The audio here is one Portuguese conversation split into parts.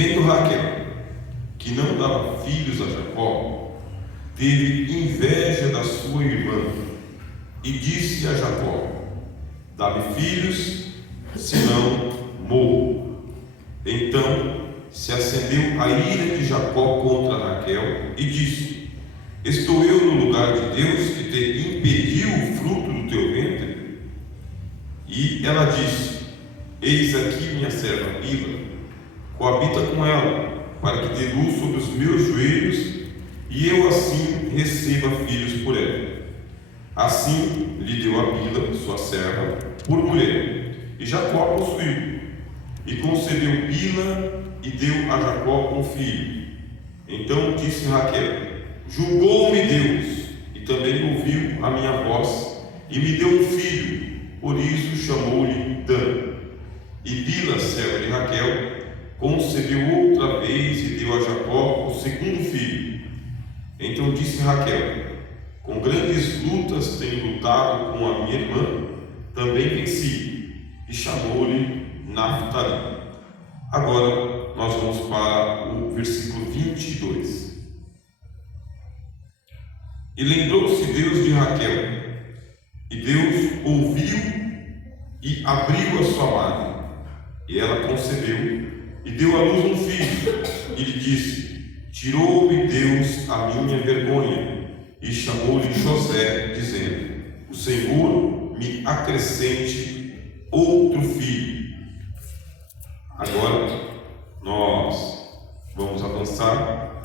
Vendo Raquel que não dava filhos a Jacó, teve inveja da sua irmã e disse a Jacó: dá-me filhos, senão morro. Então se acendeu a ira de Jacó contra Raquel e disse: estou eu no lugar de Deus que te impediu o fruto do teu ventre? E ela disse: eis aqui minha serva Bila, coabita com ela, para que dê luz sobre os meus joelhos, e eu assim receba filhos por ela. Assim lhe deu a Bila, sua serva, por mulher, e Jacó a possuiu, e concebeu Bila, e deu a Jacó um filho. Então disse Raquel: julgou-me Deus, e também ouviu a minha voz, e me deu um filho, por isso chamou-lhe Dan. E Bila, serva de Raquel, concebeu outra vez e deu a Jacó o segundo filho. Então disse Raquel: com grandes lutas tenho lutado com a minha irmã, também venci, e chamou-lhe Naftali. Agora nós vamos para o versículo 22. E lembrou-se Deus de Raquel, e Deus ouviu e abriu a sua madre, e ela concebeu e deu à luz um filho, e lhe disse: tirou-me Deus a minha vergonha, e chamou-lhe José, dizendo: o Senhor me acrescente outro filho. Agora nós vamos avançar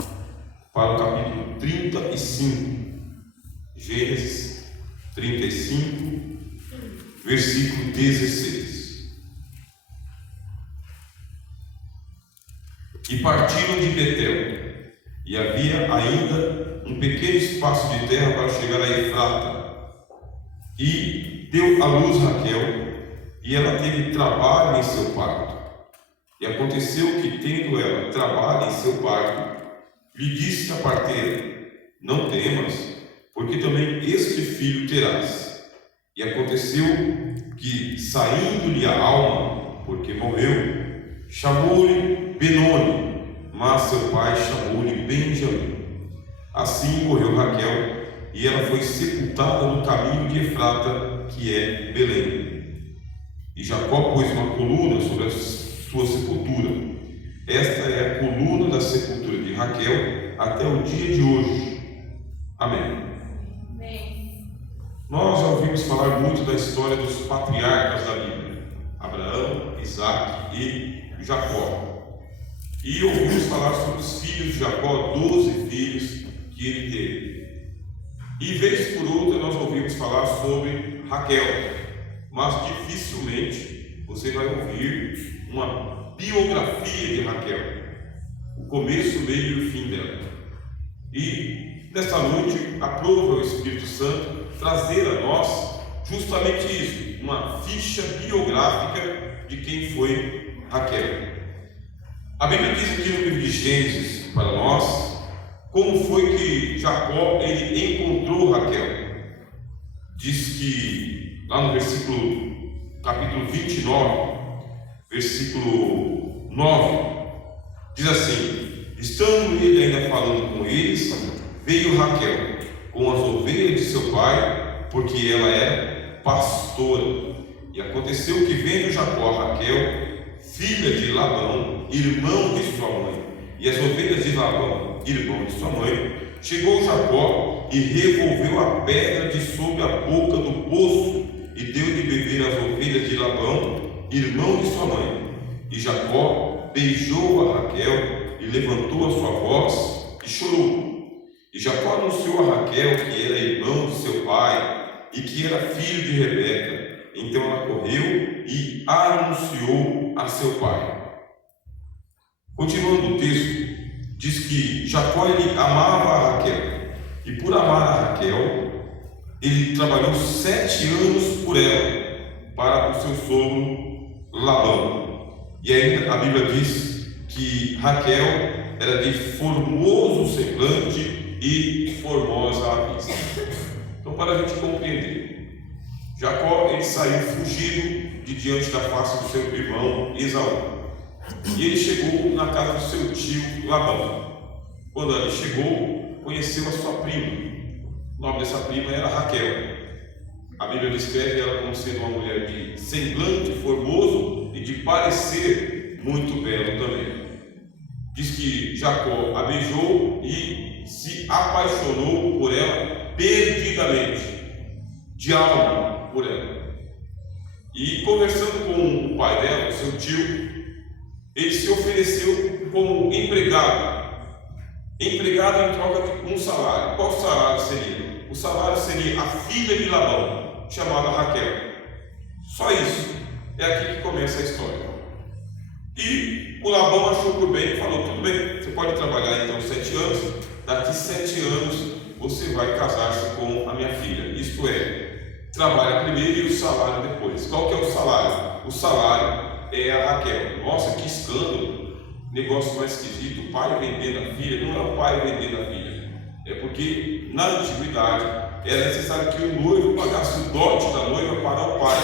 para o capítulo 35, Gênesis 35, versículo 16. E partiram de Betel, e havia ainda um pequeno espaço de terra para chegar a Efrata. E deu à luz Raquel, e ela teve trabalho em seu parto. E aconteceu que, tendo ela trabalho em seu parto, lhe disse a parteira: não temas, porque também este filho terás. E aconteceu que, saindo-lhe a alma, porque morreu, chamou-lhe Benoni, mas seu pai chamou-lhe Benjamim. Assim morreu Raquel, e ela foi sepultada no caminho de Efrata, que é Belém. E Jacó pôs uma coluna sobre a sua sepultura. Esta é a coluna da sepultura de Raquel até o dia de hoje. Amém. Amém. Nós já ouvimos falar muito da história dos patriarcas da Bíblia: Abraão, Isaque e Jacó. E ouvimos falar sobre os filhos de Jacó, 12 filhos que ele teve. E vez por outra nós ouvimos falar sobre Raquel, mas dificilmente você vai ouvir uma biografia de Raquel, o começo, meio e o fim dela. E nesta noite aprova o Espírito Santo trazer a nós justamente isso, uma ficha biográfica de quem foi Raquel. A Bíblia diz aqui no livro de Gênesis para nós como foi que Jacó ele encontrou Raquel. Diz que lá no capítulo 29, versículo 9, diz assim: estando ele ainda falando com eles, veio Raquel com as ovelhas de seu pai, porque ela era pastora. E aconteceu que, vendo Jacó a Raquel, filha de Labão, irmão de sua mãe, e as ovelhas de Labão, irmão de sua mãe, chegou Jacó e revolveu a pedra de sob a boca do poço, e deu de beber às ovelhas de Labão, irmão de sua mãe. E Jacó beijou a Raquel, e levantou a sua voz, e chorou. E Jacó anunciou a Raquel que era irmão de seu pai, e que era filho de Rebeca. Então ela correu e anunciou a seu pai. Continuando o texto, diz que Jacó ele amava a Raquel, e por amar a Raquel, ele trabalhou 7 anos por ela, para o seu sogro Labão. E ainda a Bíblia diz que Raquel era de formoso semblante e formosa à vista. Então, para a gente compreender, Jacó ele saiu fugido de diante da face do seu irmão Esaú. E ele chegou na casa do seu tio Labão. Quando ele chegou, conheceu a sua prima. O nome dessa prima era Raquel. A Bíblia descreve ela como sendo uma mulher de semblante formoso e de parecer muito belo também. Diz que Jacó a beijou e se apaixonou por ela perdidamente, de alma por ela. E conversando com o pai dela, o seu tio, ele se ofereceu como empregado em troca de um salário. Qual salário seria? O salário seria a filha de Labão, chamada Raquel. Só isso. É aqui que começa a história. E o Labão achou por bem e falou: tudo bem, você pode trabalhar então 7 anos, daqui 7 anos você vai casar-se com a minha filha. Isto é, trabalha primeiro e o salário depois. Qual que é o salário? O salário é a Raquel. Nossa, que escândalo, negócio mais esquisito, o pai vendendo a filha. Não é o pai vendendo a filha, é porque na antiguidade era necessário que o noivo pagasse o dote da noiva para o pai.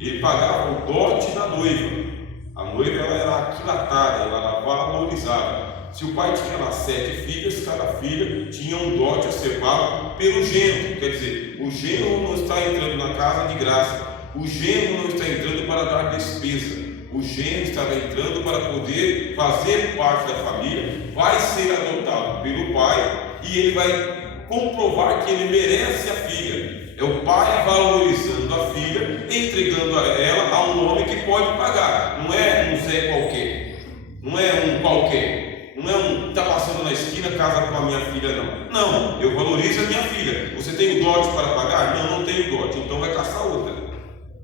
Ele pagava o dote da noiva. A noiva ela era aquilatada, ela era valorizada. Se o pai tinha lá 7 filhas, cada filha tinha um dote a ser pago pelo genro. Quer dizer, o genro não está entrando na casa de graça, o genro não está entrando para dar despesa, o genro estava entrando para poder fazer parte da família, vai ser adotado pelo pai e ele vai comprovar que ele merece a filha. É o pai valorizando a filha, entregando a ela a um homem que pode pagar. Não é um Zé qualquer, não é um qualquer, não é um que está passando na esquina, casa com a minha filha, não. Não, eu valorizo a minha filha. Você tem o dote para pagar? Não, não tenho dote, então vai caçar outra.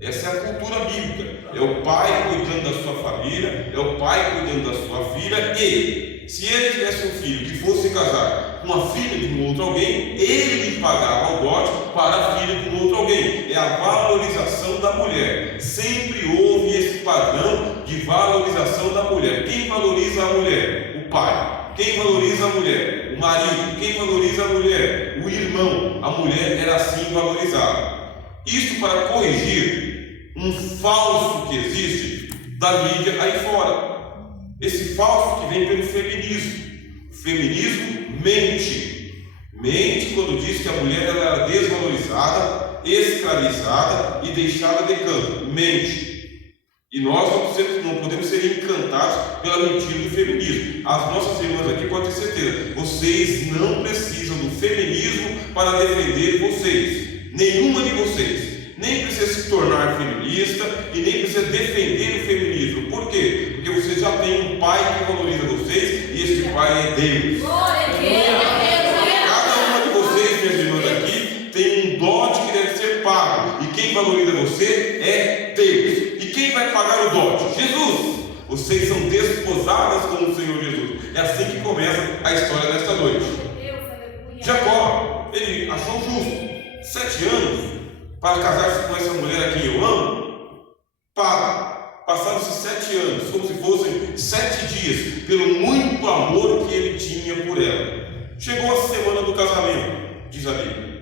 Essa é a cultura bíblica. É o pai cuidando da sua família, é o pai cuidando da sua filha. E se ele tivesse um filho que fosse casar com a filha de um outro alguém, ele pagava o dote para a filha de um outro alguém. É a valorização da mulher. Sempre houve esse padrão de valorização da mulher. Quem valoriza a mulher? O pai. Quem valoriza a mulher? O marido. Quem valoriza a mulher? O irmão. A mulher era assim valorizada. Isto para corrigir um falso que existe da mídia aí fora. Esse falso que vem pelo feminismo. O feminismo mente. Mente quando diz que a mulher ela era desvalorizada, escravizada e deixada de canto. Mente. E nós não podemos ser encantados pela mentira do feminismo. As nossas irmãs aqui podem ter certeza. Vocês não precisam do feminismo para defender vocês. Nenhuma de vocês. Nem precisa se tornar feminista e nem precisa defender o feminismo. Por quê? Porque vocês já têm um pai que valoriza vocês e este pai é Deus. Cada uma de vocês, minhas irmãs aqui, tem um dote que deve ser pago. E quem valoriza você é Deus. E quem vai pagar o dote? Jesus. Vocês são desposadas com o Senhor Jesus. É assim que começa a história desta noite. Jacó, ele achou justo 7 anos para casar-se com essa mulher a quem eu amo. Passaram-se 7 anos, como se fossem 7 dias, pelo muito amor que ele tinha por ela. Chegou a semana do casamento, diz a Bíblia,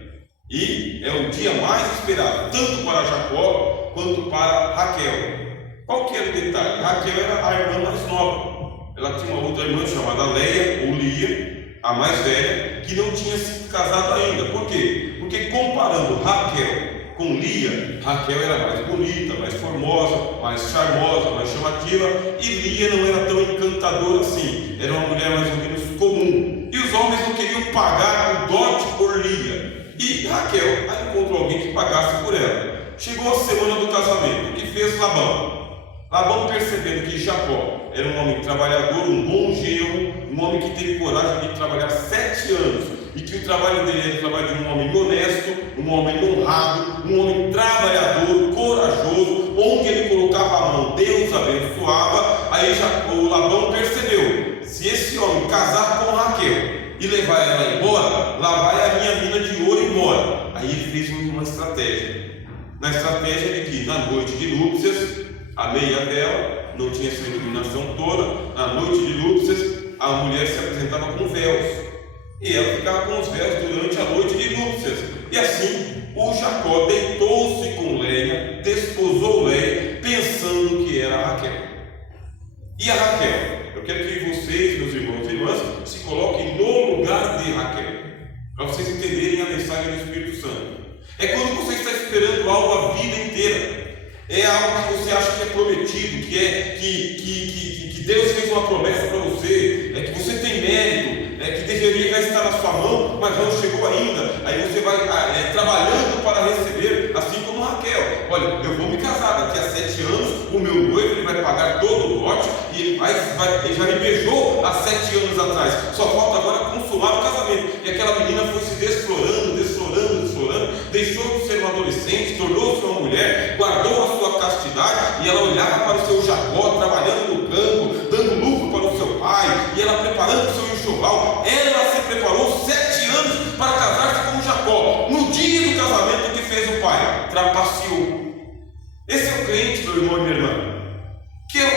e é o dia mais esperado, tanto para Jacó quanto para Raquel. Qual que era o detalhe? Raquel era a irmã mais nova. Ela tinha uma outra irmã chamada Leia ou Lia, a mais velha, que não tinha se casado ainda. Por quê? Porque comparando Raquel com Lia, Raquel era mais bonita, mais formosa, mais charmosa, mais chamativa, e Lia não era tão encantadora assim. Era uma mulher mais ou menos comum. E os homens não queriam pagar o dote por Lia. E Raquel encontrou alguém que pagasse por ela. Chegou a semana do casamento. O que fez Labão? Labão, percebendo que Jacó era um homem trabalhador, um bom genro, um homem que teve coragem de trabalhar 7 anos, e que o trabalho dele era o trabalho de um homem honesto, um homem honrado, um homem trabalhador, corajoso, onde ele colocava a mão, Deus abençoava. Aí o Labão percebeu: se esse homem casar com Raquel e levar ela embora, lá vai a minha mina de ouro embora. Aí ele fez uma estratégia. Na estratégia de que na noite de núpcias, a meia dela não tinha essa iluminação toda, na noite de núpcias a mulher se apresentava com véus. E ela ficava com os véus durante a noite de núpcias. E assim, o Jacó deitou-se com Leia, desposou Leia, pensando que era Raquel. E a Raquel? Eu quero que vocês, meus irmãos e irmãs, se coloquem no lugar de Raquel, para vocês entenderem a mensagem do Espírito Santo. É quando você está esperando algo a vida inteira. É algo que você acha que é prometido, que Deus fez uma promessa para você, é que você tem mérito, é que deveria já estar na sua mão, mas não chegou ainda. Aí você vai trabalhando para receber, assim como Raquel. Olha, eu vou me casar daqui a 7 anos, o meu noivo ele vai pagar todo o lote e ele já me beijou há 7 anos atrás. Só falta agora consumar o casamento. E aquela menina foi se desflorando, deixou de ser uma adolescente, tornou-se uma mulher, guardou a sua castidade e ela olhava para o seu Jacó trabalhando no campo, dando lucro para o seu pai, e ela preparando o seu enxoval. Ela se preparou 7 anos para casar-se com Jacó. No dia do casamento, o que fez o pai? Trapaceou. Esse é o crente, meu irmão e minha irmã.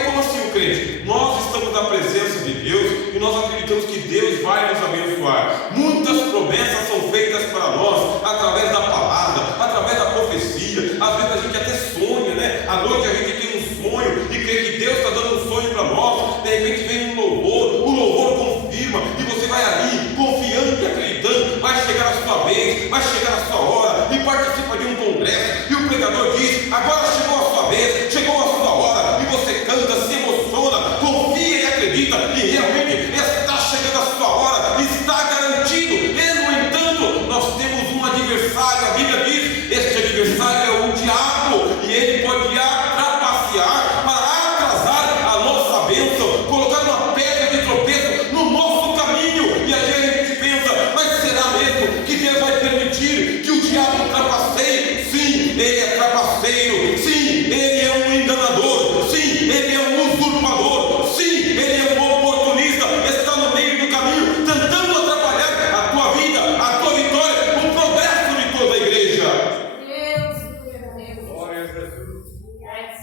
Como assim o crente? Nós estamos na presença de Deus e nós acreditamos que Deus vai nos abençoar. Muitas promessas são feitas para nós através da palavra, através da profecia. Às vezes a gente até sonha, né? À noite a gente tem um sonho e crê que Deus está dando um sonho para nós. De repente vem um louvor, o louvor confirma e você vai ali confiando e acreditando. Vai chegar a sua vez, vai chegar a sua hora, e participa de um congresso e o pregador diz: agora chegou a sua vez, chegou a sua hora, e você canta, se emociona, confia e acredita, e realmente está chegando a sua hora, está garantido. E no entanto, nós temos um adversário. A Bíblia diz: este adversário é o diabo, e ele pode trapacear para atrasar a nossa bênção, colocar uma pedra de tropeço no nosso caminho. E aí a gente pensa: mas será mesmo que Deus vai permitir que o diabo trapaceie? Sim, ele é trapaceiro. Sim, ele é um enganador. Sim, ele é um usurpador. Sim, ele é um oportunista. Está no meio do caminho, tentando atrapalhar a tua vida, a tua vitória, o progresso de toda a igreja.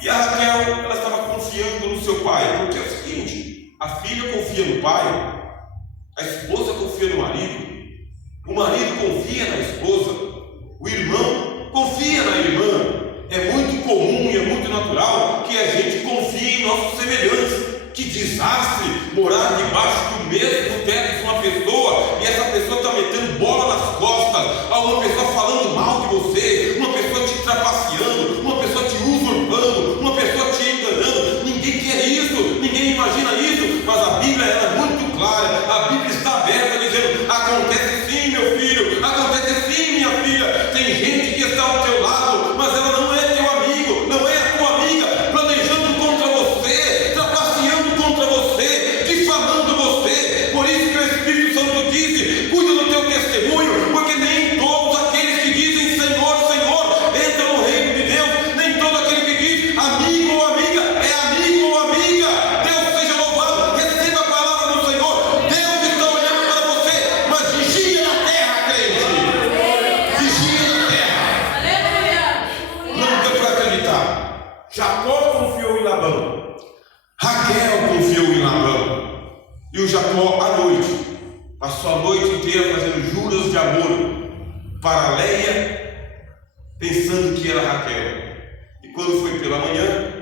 E a Raquel, ela estava confiando no seu pai, porque é o seguinte: a filha confia no pai, a esposa confia no marido, o marido confia na esposa, o irmão confia na irmã. É muito comum e é muito natural que a gente confie em nossos semelhantes. Que desastre morar debaixo do mesmo teto de uma pessoa e essa pessoa está metendo bola nas costas, uma pessoa falando mal de você, uma pessoa te trapaceando, uma pessoa te usurpando, uma pessoa te enganando. Ninguém quer isso, ninguém imagina isso, mas a Bíblia ela é muito clara. A Bíblia está aberta dizendo: acontece sim, meu filho, acontece sim, minha filha. Tem gente que está ao teu lado, mas ela não é teu amigo, não é a tua amiga, planejando contra você, trapaceando contra você, difamando você. Por isso que o Espírito Santo diz: cuida do teu testemunho, porque nem todos aqueles que dizem Senhor, Senhor entram no reino de Deus. Nem todo aquele que diz amigo ou amiga é amigo ou amiga. Deus seja louvado, receba a palavra do Senhor. Deus está olhando para você, mas vigia na terra, crente. Vigia na terra. Não deu para acreditar. Jacó confiou em Labão, Raquel confiou em Labão. E o Jacó à noite passou a noite inteira fazendo juras de amor para Leia, pensando que era Raquel. E quando foi pela manhã,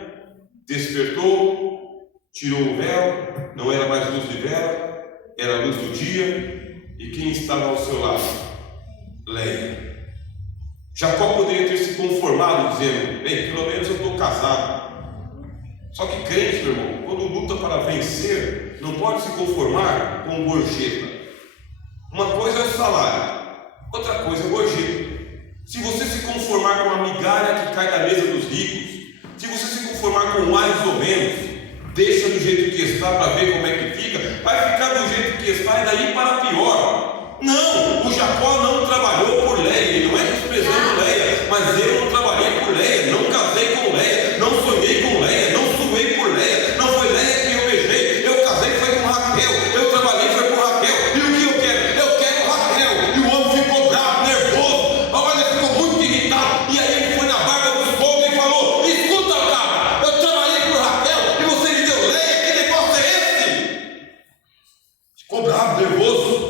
despertou, tirou o véu, não era mais luz de vela, era luz do dia. E quem estava ao seu lado? Leia. Jacó poderia ter se conformado dizendo: bem, pelo menos eu estou casado. Só que crente, meu irmão, quando luta para vencer, não pode se conformar com gorjeta. Uma coisa é o salário, outra coisa é gorjeta. Se você se conformar com a migalha que cai da mesa dos ricos, se você se conformar com mais ou menos, deixa do jeito que está para ver como é que fica, vai ficar do jeito que está e daí para pior. Não, o Jacó não trabalhou por Leia, ele não é desprezando Leia, mas eu não trabalhei por Leia, não casei com Leia, não sonhei com Leia, não suei por Leia, não foi Leia que eu beijei, eu casei foi com Raquel, eu trabalhei foi com Raquel. E o que eu quero? Eu quero Raquel. E o homem ficou bravo, nervoso, olha, ficou muito irritado. E aí ele foi na barba do povo e falou: escuta, cara, eu trabalhei por Raquel e você me deu Leia, que negócio é esse? Ficou bravo, nervoso.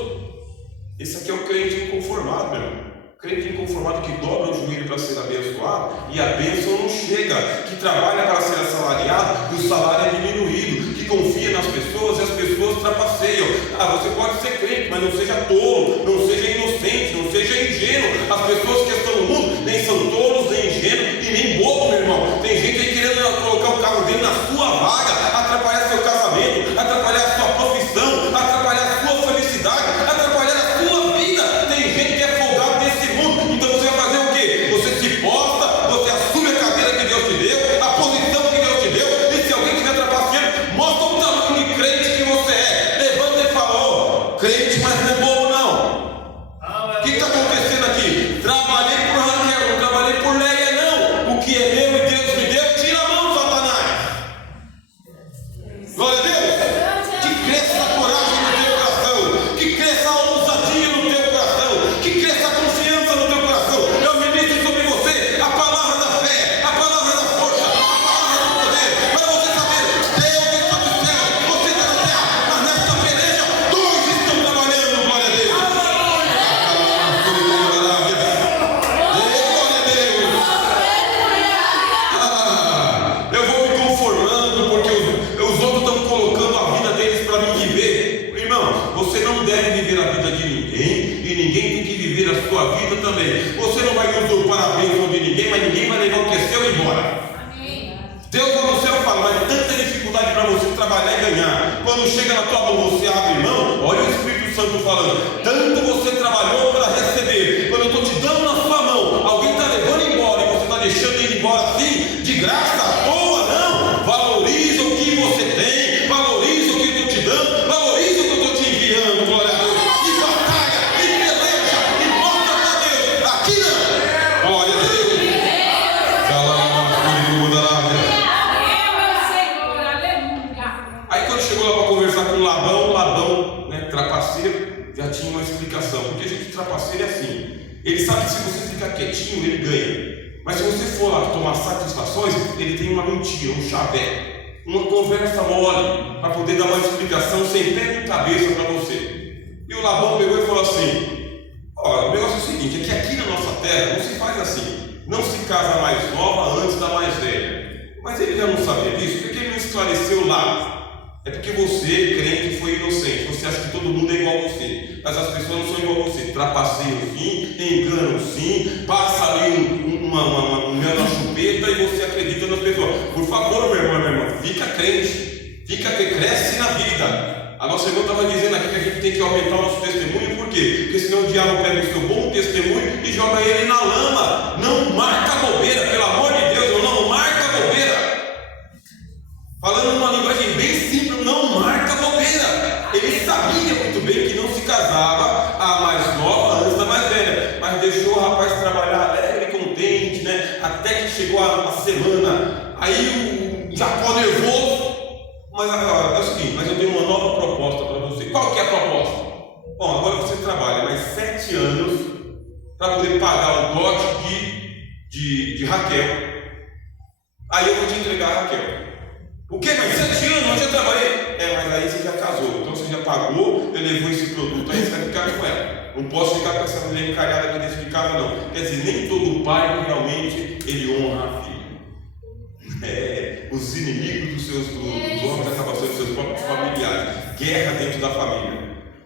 Esse aqui é o crente inconformado, meu irmão. Crente inconformado que dobra o joelho para ser abençoado e a bênção não mas não seja tolo, não seja inocente, não seja ingênuo. As pessoas que estão no mundo nem são tolos, nem ingênuos e nem bobos, meu irmão. Tem gente aí querendo colocar o carro dele na sua vaga, atrapalhar seu casamento, atrapalhar a sua profissão, atrapalhar a sua felicidade, atrapalhar a sua vida. Tem gente que é folgado desse mundo. Então você vai fazer o quê? Você se posta, você assume a cadeira que Deus te deu, a posição que Deus te deu, e se alguém estiver trapaceando, mostra o tamanho de crente que você é. Levanta e fala: ó, crente, mas não é bobo não. O que está acontecendo aqui? Trabalhei por Raquel, não trabalhei por Leia não. O que é meu e Deus me deu, tira a mão, Satanás. Glória a Deus. Que cresça a coragem no teu coração, que cresça a ousadia no teu coração, que cresça a confiança no teu coração. Eu ministro sobre você a palavra da fé, a palavra da força, a palavra do poder, para você saber: Deus está no céu, você está na terra, mas nesta peleja dois estão trabalhando. Glória a Deus. Eu vou me conformando porque os outros estão colocando a vida deles para mim viver. Irmão, você não deve viver a vida de ninguém e ninguém tem que viver a sua vida também. Você não vai usurpar a bênção de ninguém, mas ninguém vai levar o que é seu embora. Deus lá no céu fala: mas tanta dificuldade para você trabalhar e ganhar. Quando chega na tua mão, você abre mão. Olha o Espírito Santo falando: tanto você trabalhou para receber. Quando eu estou te dando na sua mão, alguém está levando embora e você está deixando ele embora assim, de graça, à toa, não. Valoriza o que você tem, valoriza o que eu estou te dando, valoriza o que eu estou te enviando. Glória a Deus. E batalha, e peleja, e mostra para Deus. Aqui não. Glória a Deus. Aí quando chegou lá para conversar com Labão, né, trapaceiro, já tinha uma explicação. Porque a gente trapaceiro é assim: ele sabe que se você ficar quietinho, ele ganha. Mas se você for lá tomar satisfações, ele tem uma mentira, um chavé, uma conversa mole, para poder dar uma explicação sem pé nem cabeça para você. E o Labão pegou e falou assim: ó, o negócio é o seguinte, é que aqui na nossa terra não se faz assim, não se casa a mais nova antes da mais velha. Mas ele já não sabia disso, porque ele não esclareceu lá. É porque você, crente, foi inocente. Você acha que todo mundo é igual a você, mas as pessoas não são igual a você. Trapaceiam sim, enganam sim, passa ali um mel na chupeta e você acredita nas pessoas. Por favor, meu irmão, minha irmã, fica crente, cresce na vida. A nossa irmã estava dizendo aqui que a gente tem que aumentar o nosso testemunho. Por quê? Porque senão o diabo pega o seu bom testemunho e joga ele na lama. Não marca bobeira, pelo amor de Deus, não marca bobeira. Falando numa linguagem bem simples, não marca bobeira. Ele sabia muito bem que não se casava a mais nova antes da mais velha, mas deixou o rapaz trabalhar alegre e contente, né? Até que chegou a semana. Aí o Jacó nervoso: mas agora é o seguinte, mas eu tenho uma nova proposta para você. Qual que é a proposta? Bom, agora você trabalha mais 7 anos para poder pagar o dote de Raquel. Aí eu vou te entregar a Raquel. O que? Mas 7 anos, eu já trabalhei. Mas aí você já casou, então você já pagou, levou esse produto, aí você vai ficar com ela. Não posso ficar com essa mulher encalhada aqui dentro de casa, não. Quer dizer, nem todo pai realmente ele honra a filha. Os inimigos dos homens acabam sendo seus próprios familiares. Guerra dentro da família.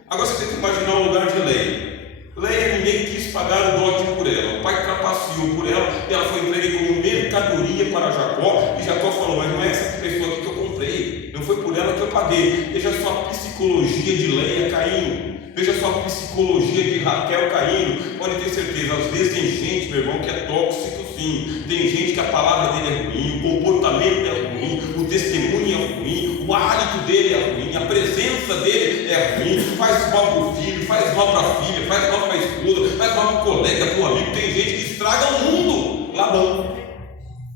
Agora você tem que imaginar o lugar de Leia. Leia, ninguém quis pagar o dote por ela. O pai trapaceou por ela e ela foi entregue como mercadoria para Jacó. E Jacó falou: mas não é essa pessoa aqui que eu comprei, não foi por ela que eu paguei. Veja só a psicologia de Leia caindo, veja só a psicologia de Raquel caindo. Pode ter certeza, às vezes tem gente, meu irmão, que é tóxico sim. Tem gente que a palavra dele é ruim, o comportamento é ruim, o testemunho é ruim, o hálito dele é ruim, a presença dele é ruim, faz mal para o filho, faz mal para a filha, faz mal para a esposa, faz mal para o colega, para o amigo. Tem gente que estraga o mundo. Labão,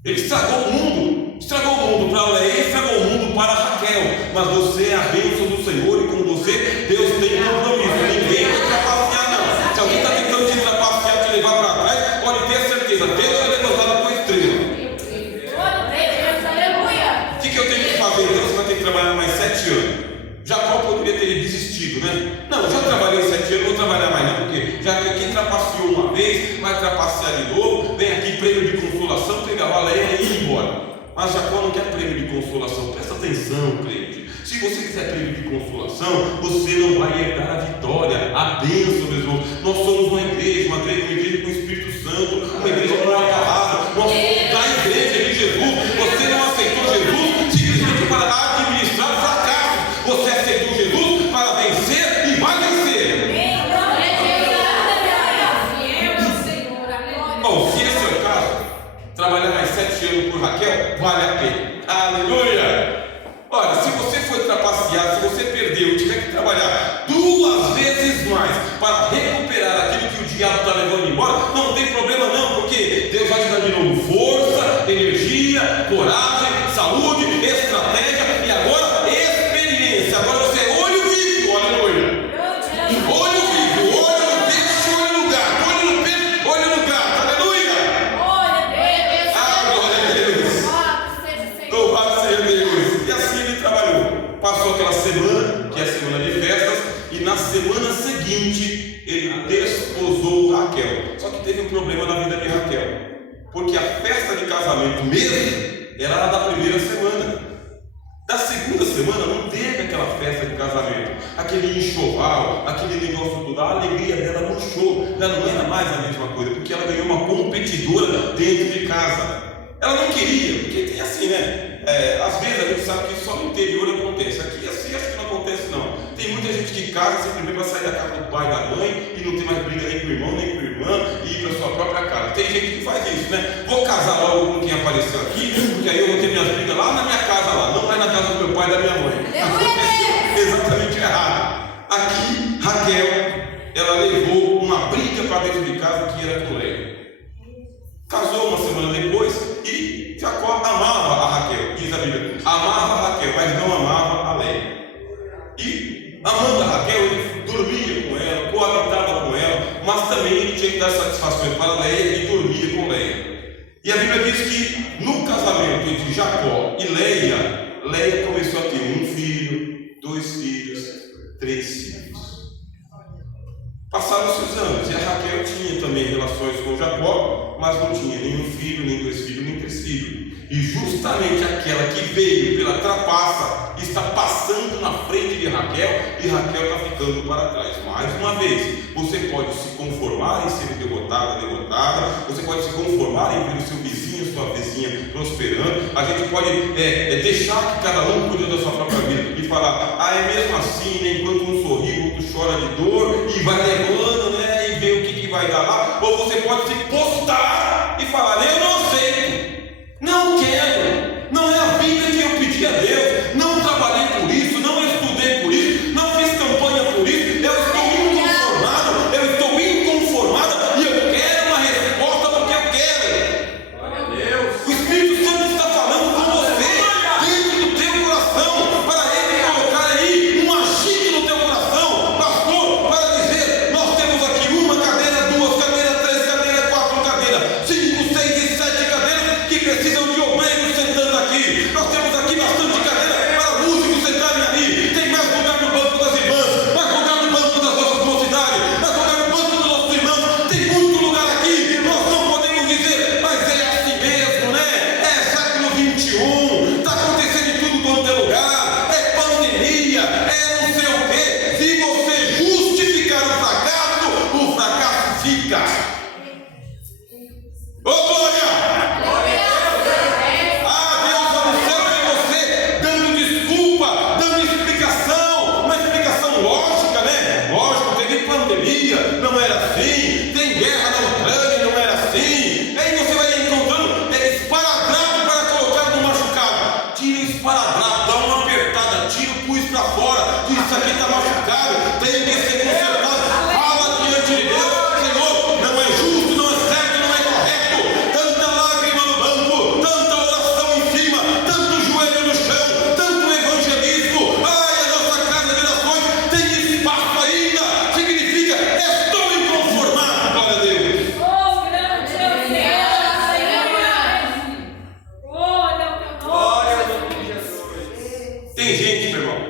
ele estragou o mundo para Leia, estragou o mundo para Raquel. Mas você é a bênção do Senhor e com você Deus tem compromisso. Ninguém vai trapacear, não. Se alguém está tentando te trapacear, te levar para trás, pode ter certeza, Deus vai levantar a tua estrela. O que eu tenho que fazer? Então você vai ter que trabalhar mais 7 anos. Jacó poderia ter desistido, né? Não, já trabalhei 7 anos, não vou trabalhar mais não, porque já que quem trapaceou uma vez, vai trapacear de novo, vem aqui prêmio de consolação, pegar a Leia e ir embora. Mas Jacó não quer prêmio de consolação. Presta atenção, crente. Se você quiser prêmio de consolação, você não vai herdar a vitória, a bênção, meus irmãos. Nós somos uma igreja com o Espírito Santo, uma igreja com a palavra. Nós somos da igreja de Jesus. Você não aceitou Jesus simplesmente para administrar fracassos. Você aceitou Jesus para vencer e vai vencer. Bom, se esse é o caso, trabalhar mais 7 anos por Raquel vale a pena. Aleluia! Olha, se você foi trapaceado, se você perdeu e tiver que trabalhar 2 vezes mais para recuperar aquilo que o diabo está levando embora, não tem problema não, porque Deus vai te dar de novo força, energia, coragem, saúde, estratégia e agora experiência. Agora você é olho vivo, aleluia! Olho vivo, olho no peixe, olho no gato, olho no peixe, olho no gato, aleluia! Glória a Deus! Louvado seja Deus! E assim ele trabalhou. Passou aquela semana, que é a semana de festas, e na semana seguinte ele desposou Raquel. Só que teve um problema na vida de Raquel, porque a festa de casamento mesmo era da primeira semana. Da segunda semana não teve aquela festa de casamento, aquele enxoval, aquele negócio todo. A alegria dela murchou, ela não era mais a mesma coisa, porque ela ganhou uma competidora dentro de casa. Ela não queria, porque tem assim, né? Às vezes a gente sabe que só no interior acontece. Aqui assim acho que não acontece não. Tem muita gente que casa simplesmente para sair da casa do pai e da mãe e não tem mais briga nem com o irmão nem com a irmã e ir para sua própria casa. Tem gente que faz isso, né? Vou casar logo com quem apareceu aqui, porque aí eu vou ter minhas brigas lá na minha casa, lá, não é na casa do meu pai e da minha mãe. Aconteceu exatamente errado. Aqui, Raquel, ela levou uma briga para dentro de casa que era com Leia. Casou uma semana depois e Jacó amava a Raquel, diz a Bíblia, amava a Raquel, mas não amava a Leia. E amando a Raquel, ele dormia com ela, coabitava com ela, mas também ele tinha que dar satisfações para Leia e dormia com Leia. E a Bíblia diz que no casamento entre Jacó e Leia, Leia começou a ter 1 filho, 2 filhos, 3 filhos. Passaram-se os anos e a Raquel tinha também relações com Jacó, mas não tinha nenhum filho, nem 2 filhos, nem 3 filhos. E justamente aquela que veio pela trapaça está passando na frente de Raquel e Raquel está ficando para trás. Mais uma vez, você pode se conformar em ser derrotada, você pode se conformar em ver o seu vizinho, sua vizinha prosperando. A gente pode deixar que cada um cuide da sua própria vida e falar, é mesmo assim, né? Enquanto um sorri, o outro chora de dor e vai levando, né? E ver o que vai dar lá. Ou você pode se postar e falar, eu não aceito, não quero, não é a vida que eu pedi a Deus, não trabalhei por isso, não estudei por isso, não fiz campanha por isso, eu estou inconformada e eu quero uma resposta porque eu quero. Glória a Deus. O Espírito Santo está falando com você dentro do teu coração, para ele colocar aí um agite no teu coração, pastor, para dizer, nós temos aqui 1 cadeira, 2 cadeiras, 3 cadeiras, 4 cadeiras, 5, 6 e 7 cadeiras que precisam de obreiros sentando aqui. Nós temos aqui bastante cadeira para músicos sentarem ali. Tem mais lugar no banco das irmãs, mais lugar no banco das nossas mocidades, mais lugar no banco dos nossos irmãos. Tem muito lugar aqui. Nós não podemos dizer, mas é assim mesmo, né? É século 21, está acontecendo em tudo quanto é lugar, é pandemia, é não sei o quê. Se você justificar o fracasso fica. Ô glória! Deus vai no céu ver você dando desculpa, dando explicação, uma explicação lógica, né? Lógico, teve pandemia, não era assim, tem guerra na Ucrânia, não era assim. Aí você vai encontrando esparadrapo para colocar no machucado. Tira o esparadrapo, dá uma apertada, tira o pus para fora, diz isso aqui está machucado, tem que ser consertado. Fala diante de Deus, Senhor, não é justo, não é certo, não é correto. Tanta lágrima no banco, tanta oração em cima, tanto joelho no chão, tanto evangelismo. A nossa casa de orações tem espaço ainda. Significa, estou inconformado, glória a Deus. Tem gente, meu irmão,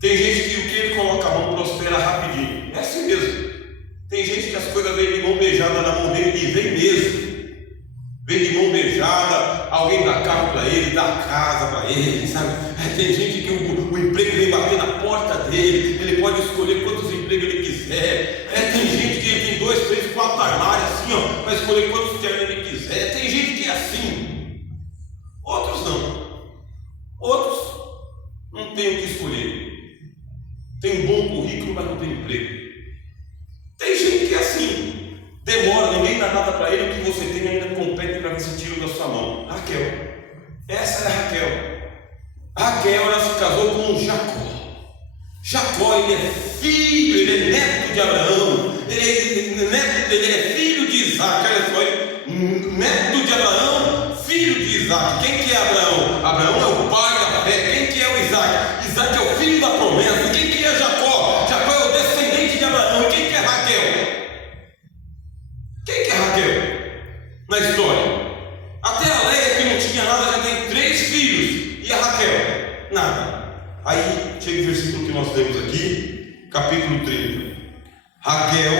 tem gente que o que ele coloca a mão prospera rapidinho. É assim mesmo. Tem gente que as coisas vêm de mão beijada na mão dele e vem mesmo. Vem de mão beijada, alguém dá carro para ele, dá casa para ele, sabe? Tem gente que o emprego vem bater na porta dele, ele pode escolher quantos empregos ele quiser. Tem gente que tem 2, 3, 4 armários assim, ó, para escolher quantos ternos ele quiser. Tem gente que é assim. Outros não. Outros não tem o que escolher. Tem um bom currículo, mas não tem emprego. Tem gente que é assim. Demora, ninguém dá nada para ele, o que você tem ainda compete para ver se tira da sua mão. Raquel. Essa é a Raquel. Raquel, ela se casou com Jacó. Jacó, ele é filho, ele é neto de Abraão. Ele é filho de Isaac. Olha só, neto de Abraão, filho de Isaac. Quem que é Abraão? Abraão é o pai da fé. Quem que é o Isaac? Isaac é o filho da promessa. Quem que é Jacó? Jacó é o descendente de Abraão. E quem que é Raquel? Quem que é Raquel na história? Até a Leia, que não tinha nada, já tem 3 filhos. E a Raquel? Nada. Aí chega o versículo que nós temos aqui, capítulo 30. Raquel,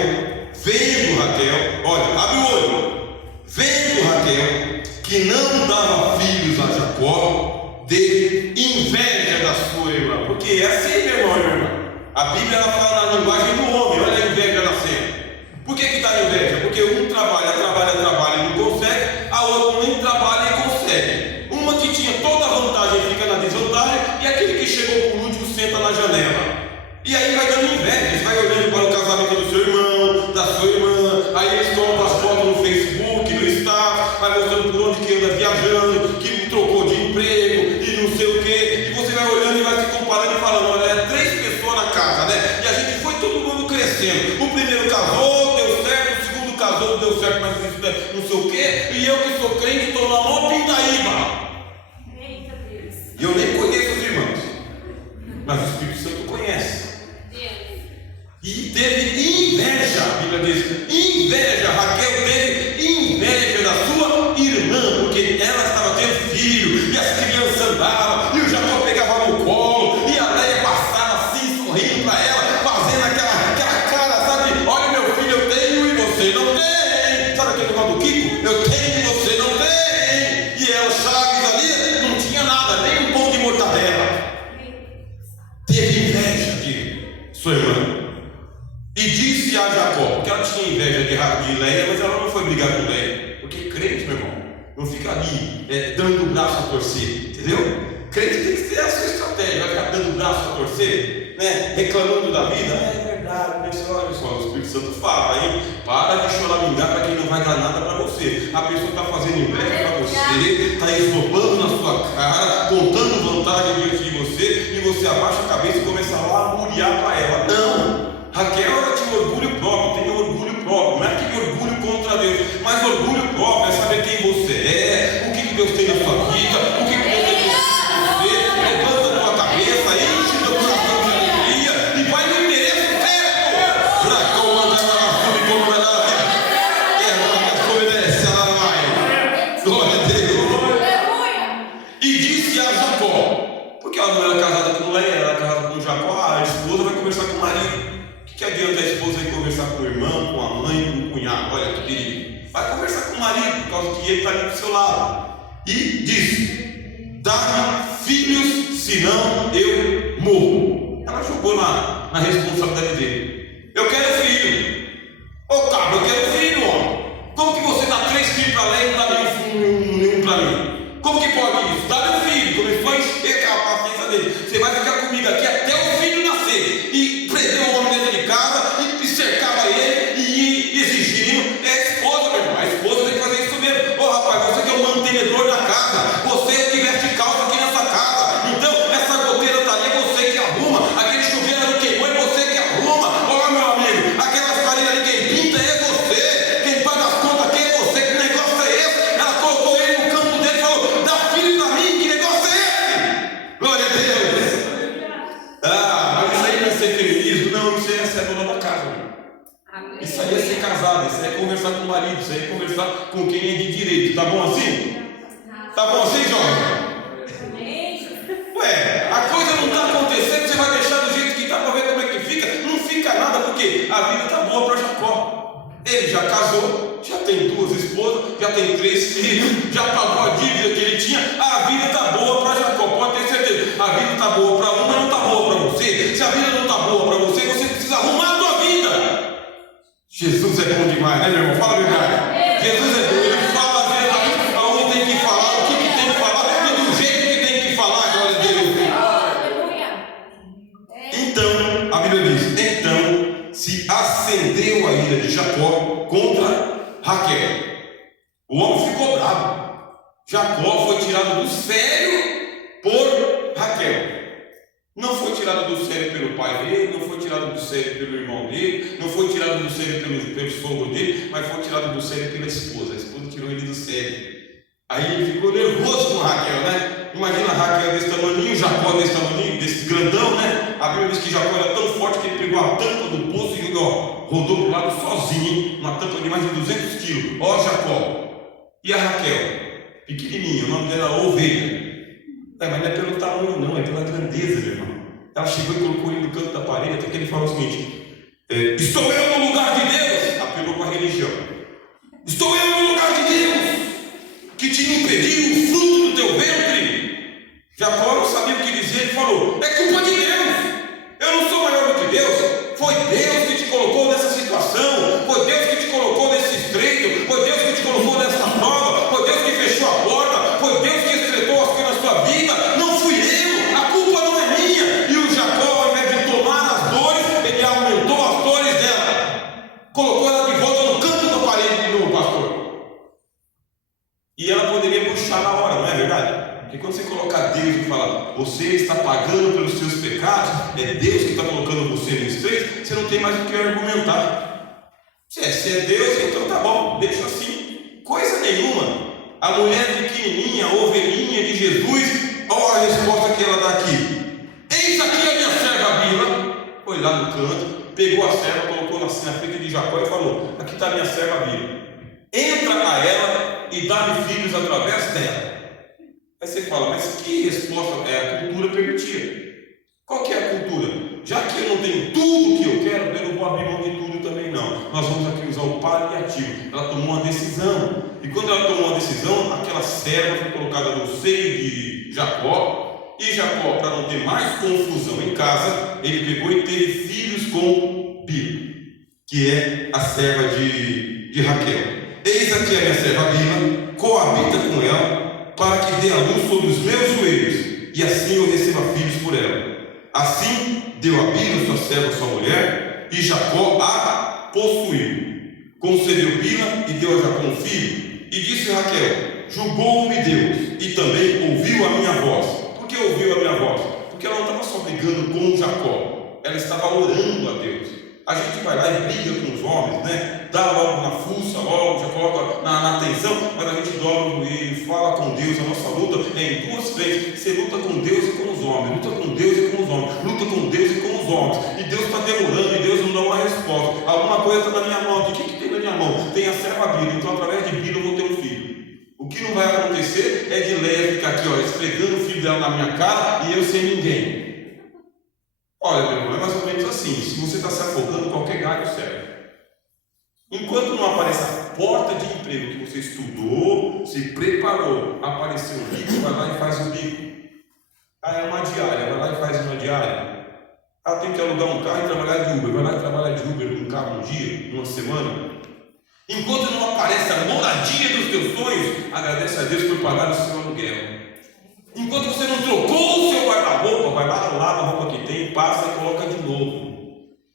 olha, abre o olho. Vendo Raquel que não dava filhos a Jacó, teve inveja da sua irmã. Porque é assim, meu irmão e minha irmã. A Bíblia ela fala na linguagem do homem. Olha a inveja nascendo. Por que dá inveja? Porque um trabalha e não consegue, a outra nem trabalha e consegue. Uma que tinha toda a vantagem fica na desvantagem, e aquele que chegou por último senta na janela. E aí vai dando inveja, eles vai olhando para o casamento do seu irmão, da sua irmã, aí eles colocam as fotos no Facebook, no status, vai mostrando por onde que anda viajando, que trocou de emprego e não sei o que, e você vai olhando e vai se comparando e falando, olha, 3 pessoas na casa, né? E a gente foi todo mundo crescendo. O primeiro casou, deu certo, o segundo casou, deu certo, mas não sei o que, e eu que sou crente estou na mó pindaíba. Eita Deus. E eu nem conheço os irmãos, mas o Espírito Santo conhece. E teve inveja, a Bíblia diz, inveja, Raquel teve inveja da sua irmã, porque ela estava tendo filho, e as crianças andavam, e o Jacó pegava no colo, e a Leia passava assim, sorrindo para ela, fazendo aquela cara, sabe, olha meu filho, eu tenho e você não tem, sabe aquele negócio do Kiko? Eu tenho e você não tem, e ela, Chaves ali, não tinha nada, nem um pão de mortadela. Teve inveja de sua irmã. E disse a Jacó, porque ela tinha inveja de Leia, mas ela não foi brigar com Leia. Porque crente, meu irmão, não fica ali dando o braço a torcer, entendeu? Crente tem que ter a sua estratégia, vai ficar dando o braço a torcer, né? Reclamando da vida. É verdade, mas olha só, o Espírito Santo fala, hein? Para de choramingar para quem não vai dar nada para você. A pessoa está fazendo inveja para você, está esnobando na sua cara, contando vantagem diante de você, e você abaixa a cabeça e começa lá a muriar para ela. Não! Raquel ela tinha orgulho próprio, tem orgulho próprio, não é aquele orgulho contra Deus, mas orgulho próprio é saber quem você é, o que Deus tem na sua vida, o que Deus tem para você, levanta a tua cabeça, enche teu coração de alegria e vai no endereço certo. Para comandar a sua e como ela obedece, ela vai. Glória a Deus. E disse a Jacó, porque ela não era casada com Leia, ela era casada com Jacó, a esposa vai conversar com o marido. Que adianta a esposa ir conversar com o irmão, com a mãe, com o cunhado? Olha que perigo. Vai conversar com o marido, por causa que ele está ali do seu lado. E disse: dá-me filhos, senão eu morro. Ela jogou na responsabilidade dele. Eu quero filho. Ô cabra, eu quero filho, ó. Como que você dá 3 filhos para lá e não dá nenhum para mim? Como que pode isso? Dá meu filho. Começou a encher a paciência dele. Você vai ficar comigo aqui até o filho nascer. E prendeu o homem dentro de casa e cercava ele e ia exigindo. É a esposa, meu irmão. A esposa tem que fazer isso mesmo. Ô rapaz, você que é o mantenedor da casa, você que veste calça aqui nessa casa. Então, essa goteira está ali, é você que arruma. Aquele chuveiro ali queimou, é você que arruma. Ó, meu amigo, aquelas paredes ali, quem pinta é você. Quem paga as contas aqui é você. Que negócio é esse? Ela colocou ele no canto dele e falou: dá filho pra mim, que negócio é esse? Glória a Deus. Mas isso aí não é ser feminismo, não, isso aí é ser dona da casa. Amém. Isso aí é ser casada, isso aí é conversar com o marido, isso aí é conversar com quem é de direito, tá bom assim? Tá bom assim, jovem? Ué, a coisa não está acontecendo, você vai deixar do jeito que está para ver como é que fica? Não fica nada, porque a vida está boa para Jacó. Ele já casou, já tem 2 esposas, já tem 3 filhos, já pagou a dívida que ele tinha, a vida está boa para Jacó, pode ter certeza. demais, né, meu irmão? Fala a verdade. Jesus é doido, ele fala aonde tem que falar, o que tem que falar, e do jeito que tem que falar, glória a Deus. Então, a Bíblia diz, então se acendeu a ira de Jacó contra Raquel. O homem ficou bravo. Jacó foi tirado do sério por Raquel. Não foi tirado do sério pelo pai dele, não foi tirado do sério pelo irmão dele, não foi tirado do sério pelo sogro dele, mas foi tirado do sério pela esposa. A esposa tirou ele do sério. Aí ele ficou nervoso com Raquel, né? Imagina Raquel desse tamaninho, Jacó desse tamaninho, desse grandão, né? A Bíblia diz que Jacó era tão forte que ele pegou a tampa do poço e rodou para o lado sozinho, uma tampa de mais de 200 quilos. Ó Jacó. E a Raquel, pequenininha, o nome dela é Ovelha. Mas não é pelo tamanho não, é pela grandeza, meu irmão. Ela chegou e colocou ele no canto da parede, até que ele falou o seguinte: estou eu no lugar de Deus. Apelou para a religião. Estou eu no lugar de Deus, que te impediu o fruto do teu ventre. Jacó não sabia o que dizer, ele falou: é culpa de Deus, eu não sou maior do que Deus. Foi Deus que te colocou nessa situação, foi Deus que te colocou nesse estreito, foi Deus que te colocou nessa prova, foi Deus que fechou a porta, foi Deus que estreitou as coisas na sua vida, não fui eu, a culpa não é minha. E o Jacó, ao invés de tomar as dores, ele aumentou as dores dela, colocou ela de volta no canto da parede do pastor. E ela poderia puxar na hora, não é verdade? Porque quando você coloca Deus e fala, você está pagando pelos seus pecados, é Deus que está colocando você no estreito, você não tem mais o que argumentar. Se é Deus, então tá bom, deixa assim. Coisa nenhuma. A mulher pequenininha, a ovelhinha de Jesus, olha a resposta que ela dá aqui. Eis aqui a minha serva Bila. Foi lá no canto, pegou a serva, colocou na frente de Jacó e falou: aqui está a minha serva Bila. Entra a ela e dá-me filhos através dela. Aí você fala, mas que resposta é? A cultura permitia. Qual que é a cultura? Já que eu não tenho tudo o que eu quero, eu não vou abrir mão de tudo também não. Nós vamos aqui usar o paliativo. Ela tomou uma decisão. E quando ela tomou uma decisão, aquela serva foi colocada no seio de Jacó. E Jacó, para não ter mais confusão em casa, ele pegou e teve filhos com Bila, que é a serva de Raquel. Eis aqui a minha serva Bila, coabita com ela, para que dê a luz sobre os meus joelhos, e assim eu receba filhos por ela. Assim deu a Bila, sua serva, sua mulher, e Jacó a possuiu. Concedeu Bila e deu a Jacó um filho. E disse Raquel: julgou-me Deus, e também ouviu a minha voz. Por que ouviu a minha voz? Porque ela não estava só brigando com Jacó, ela estava orando a Deus. A gente vai lá e briga com os homens, né? Dá logo na fuça, logo, já coloca na atenção, mas a gente dobra o joelho, fala com Deus. A nossa luta é em duas frentes. Você luta com Deus e com os homens, luta com Deus e com os homens, luta com Deus e com os homens. E Deus está demorando, e Deus não dá uma resposta. Alguma coisa está na minha mão. O que tem na minha mão? Tem a serva Bila, então através de Bila eu vou ter um filho. O que não vai acontecer é de Leia ficar aqui, esfregando o filho dela na minha cara e eu sem ninguém. Olha, meu irmão, é mais ou menos assim. Se você está se afogando, qualquer galho serve. Enquanto não aparece a porta de emprego que você estudou, se preparou, apareceu o bico, vai lá e faz o bico. Ah, é uma diária, vai lá e faz uma diária. Ah, tem que alugar um carro e trabalhar de Uber, vai lá e trabalha de Uber num carro um dia, uma semana. Enquanto não aparece a moradia dos teus sonhos, agradece a Deus por pagar o seu aluguel. Enquanto você não trocou o seu guarda-roupa, vai lá, lava a roupa que tem, passa e coloca de novo.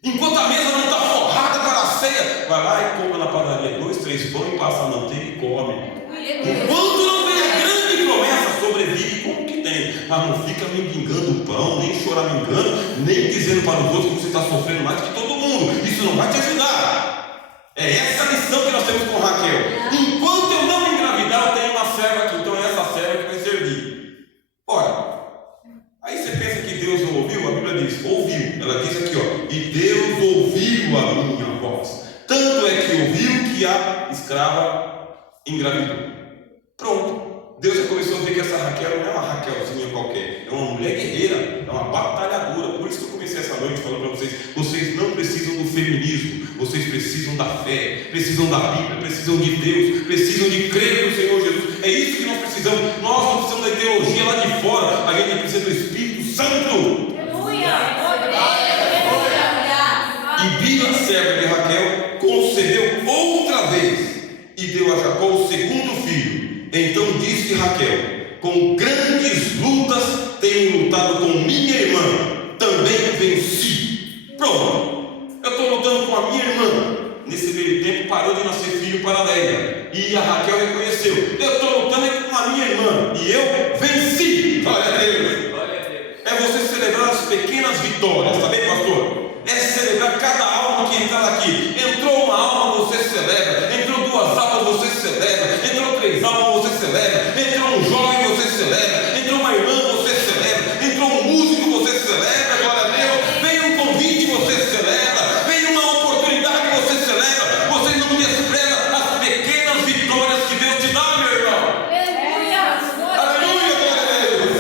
Enquanto a mesa não está forrada para a ceia, vai lá e compra na padaria 2, 3 pão e passa a manteiga e come. Enquanto não vem a grande promessa, sobrevive com o que tem. Mas não fica mendigando o pão, nem choramingando, nem dizendo para os outros que você está sofrendo mais que todo mundo. Isso não vai te ajudar. É essa a lição que nós temos com Raquel. Enquanto eu não engravidar, eu tenho uma serva aqui, então é essa serva que vai servir. Ora, aí você pensa que Deus não ouviu? A Bíblia diz, ouviu. Ela diz aqui, e Deus ouviu a minha voz. Tanto é que ouviu que a escrava engravidou. Pronto. Deus já começou a ver que essa Raquel não é uma Raquelzinha qualquer, é uma mulher guerreira, é uma batalhadora. Por isso que eu comecei essa noite falando para vocês: vocês não precisam do feminismo, vocês precisam da fé, precisam da Bíblia, precisam de Deus, precisam de crer no Senhor Jesus. É isso que nós precisamos. Nós não precisamos da ideologia lá de fora, a gente precisa do Espírito Santo. E Bila, serva de Raquel, concedeu outra deu a Jacó o segundo filho. Então disse Raquel: com grandes lutas tenho lutado com minha irmã, também venci. Pronto, eu estou lutando com a minha irmã. Nesse meio tempo parou de nascer filho para Léia, e a Raquel reconheceu: eu estou lutando com a minha irmã e eu venci. Glória a Deus. É você celebrar as pequenas vitórias, tá bem, pastor? É celebrar cada alma que entrar aqui. Entrou uma alma, você celebra. Entrou 2 almas, você celebra. Entrou 3 almas, você celebra. Entrou um jovem, você celebra. Entrou uma irmã, você celebra. Entrou um músico, você celebra. Glória a Deus. Veio um convite, você celebra. Veio uma oportunidade, você celebra. Você não despreza as pequenas vitórias que Deus te dá, meu irmão. Aleluia, glória a Deus.